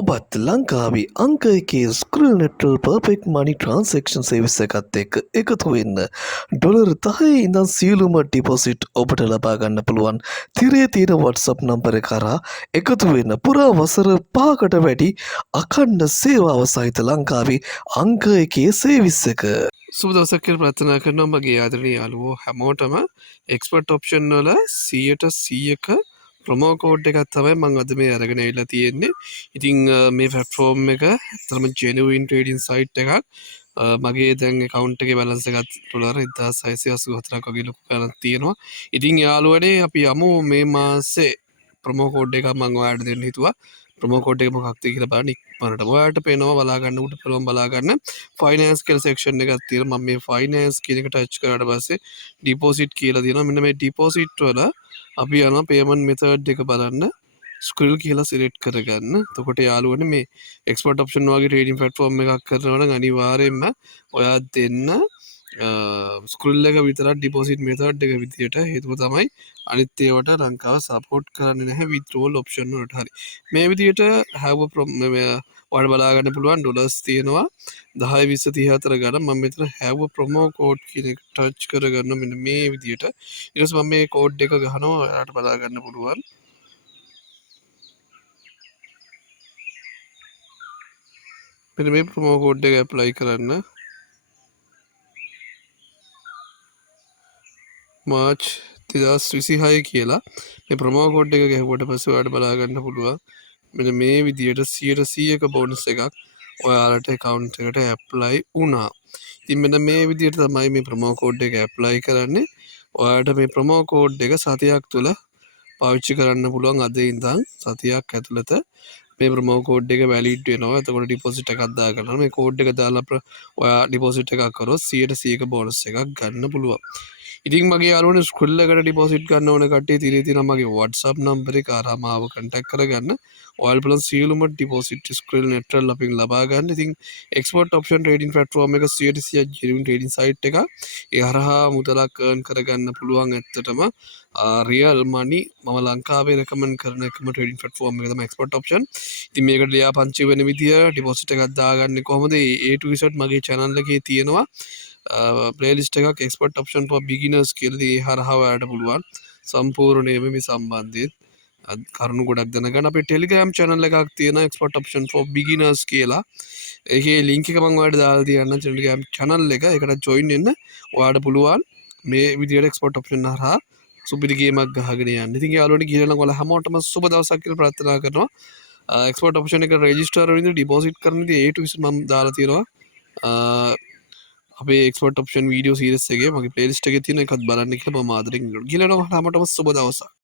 ඔබත් ලංකාවේ අංක එකේ ස්ක්‍රීන් නෙට්වර් පර්ෆෙක්ට් මනි ට්‍රාන්සැක්ෂන් සර්විස් එකත් එක්ක එකතු වෙන්න. ඩොලර් 10 ඉඳන් සියලුම ඩිපොසිට් ඔබට ලබා ගන්න පුළුවන්. තිරේ තියෙන WhatsApp නම්බර එක කරා එකතු වෙන්න. පුරා වසර 5කට වැඩි අඛණ්ඩ සේවාව සහිත ලංකාවේ අංක එකේ සර්විස් එක. සුබ දවසක් කියලා ප්‍රාර්ථනා කරනවා මගේ ආදරණීය යාළුවෝ හැමෝටම එක්ස්පර්ට් ඔප්ෂන් වල 100%ක ප්‍රොමෝ කෝඩ් එකක් තමයි මම අද මේ අරගෙන ඇවිල්ලා තියෙන්නේ. ඉතින් මේ platform එක ඇත්තටම genuine trading site එකක්. මගේ දැන් account එකේ balance එකත් ඩොලර් 1684ක් වගේ ලොකු ගණනක් තියෙනවා. ඉතින් යාළුවනේ අපි යමු මේ මාසේ ප්‍රොමෝ කෝඩ් එකක් මම ඔයාලට දෙන්න හිතුවා. ප්‍රොමෝ කෝඩ් එක මොකක්ද කියලා බලන්න ඉක්මනට. ඔයාලට පේනවා බලා ගන්න උඩ පුළුවන් බලා ගන්න. ෆයිනෑන්ස් කියලා සෙක්ෂන් එකක් තියෙනවා. මම මේ ෆයිනෑන්ස් කියන එක ටච් කරාට පස්සේ ඩිපොසිට් කියලා තියෙනවා. මෙන්න මේ ඩිපොසිට් වල අපි යනවා පේමන්ට් මෙතඩ් එක බලන්න. ස්ක්‍රිල් කියලා සිලෙක්ට් කරගන්න. එතකොට යාළුවනේ මේ එක්ස්පර්ට් ඔප්ෂන් වගේ ට්‍රේඩින් ප්ලැට්ෆෝම් එකක් කරනවා නම් අනිවාර්යයෙන්ම ඔයා දෙන්න ස්ක්‍රිල් එක විතරක් ඩිපොසිට් මෙතඩ් එක විදියට. හේතුව තමයි අනිත් ඒවාට ලංකාව සපෝට් කරන්නේ නැහැ withdrawal option වලට. හරි. මේ විදියට have ඔයාලට බලා ගන්න පුළුවන් ඩොලර්ස් තියෙනවා 10 20 34 ගණන්. මම මෙතන have promo code කියන එක ටච් කරගන්න මෙන්න මේ විදියට. ඊට පස්සේ මම මේ කෝඩ් එක ගහනවා ඔයාලට බලා ගන්න පුළුවන්. මෙන්න මේ ප්‍රොමෝ කෝඩ් එක ඇප්ලයි කරන්න. මාර්ච් 2026 කියලා මේ ප්‍රොමෝ කෝඩ් එක ගැහුවට පස්සේ ඔයාලට බලා ගන්න පුළුවන් මෙන්න මේ විදියට 100%ක බෝනස් එකක් ඔයාලට account එකට ඇප්ලයි වුණා. ඉතින් මෙන්න මේ විදියට තමයි මේ ප්‍රොමෝ කෝඩ් එක ඇප්ලයි කරන්නේ. ඔයාලට මේ ප්‍රොමෝ කෝඩ් එක සතියක් තුළ පාවිච්චි කරන්න පුළුවන්. අද ඉඳන් සතියක් ඇතුළත මේ ප්‍රොමෝ කෝඩ් එක වැලිඩ් වෙනවා. එතකොට ඩිපොසිට් එකක් දාගන්න. මේ කෝඩ් එක දාලා ඔයා ඩිපොසිට් එකක් කරොත් 100%ක බෝනස් එකක් ගන්න පුළුවන්. ඉතින් මගේ යාළුවනේ ස්ක්‍රිල් එකට ඩිපොසිට් ගන්න ඕන කට්ටිය තිරේ තියෙන මගේ WhatsApp නම්බර් එක අරා මාව කන්ටැක්ට් කරගන්න. ඔයාලා පුළුවන් සියලුම ඩිපොසිට් ස්ක්‍රිල් නෙට්වර් අපින් ලබා ගන්න. ඉතින් එක්ස්පර්ට් ඔප්ෂන් ට්‍රේඩින් ප්ලැට්ෆෝම් එක 100% ජෙනුයින් ට්‍රේඩින් සයිට් එකක්. ඒ හරහා මුදලක් earn කරගන්න පුළුවන්. ඇත්තටම රියල් මනි මම ලංකාවේ රෙකමන්ඩ් කරන එකම ට්‍රේඩින් ප්ලැට්ෆෝම් එක තමයි එක්ස්පර්ට් ඔප්ෂන්. ඉතින් මේකට ලියාපදිංචි වෙන විදිය ඩිපොසිට් එකක් දාගන්නේ කොහොමද? A to Z මගේ channel එකේ තියෙනවා. ප්ලේලිස්ට් එකක් එක්ස්පර්ට් ඔප්ෂන් for beginners කියලා. ඒ හරහා ඔයාලට පුළුවන් සම්පූර්ණයෙන්ම මේ සම්බන්ධයෙන් කරුණු ගොඩක් දැනගන්න. අපේ ටෙලිග්‍රෑම් channel එකක් තියෙනවා එක්ස්පර්ට් ඔප්ෂන් for beginners කියලා. ඒකේ link එක මම ඔයාලට දාලා තියන්නම් ටෙලිග්‍රෑම් channel එක. ඒකට join වෙන්න ඔයාලට පුළුවන් මේ විදියට එක්ස්පර්ට් ඔප්ෂන් හරහා සුපිරි ගේමක් ගහගෙන යන්න. ඉතින් යාළුවනේ කියලා නම් ඔයාලා හැමෝටම සුබ දවසක් කියලා ප්‍රාර්ථනා කරනවා. එක්ස්පර්ට් ඔප්ෂන් එක රෙජිස්ටර් වෙන්න ඩිපොසිට් කරන විදිය A to Z මම දාලා තියෙනවා. අපේ එක්ස්පර්ට් ඔප්ෂන් වීඩියෝ සීරීස් එකේ මගේ ප්ලේලිස්ට් එකේ තියෙන එකත් බලන්න කියලා මම ආදරෙන් ඉල්ලනවා. ගිලනවා හැමෝටම සුබ දවසක්.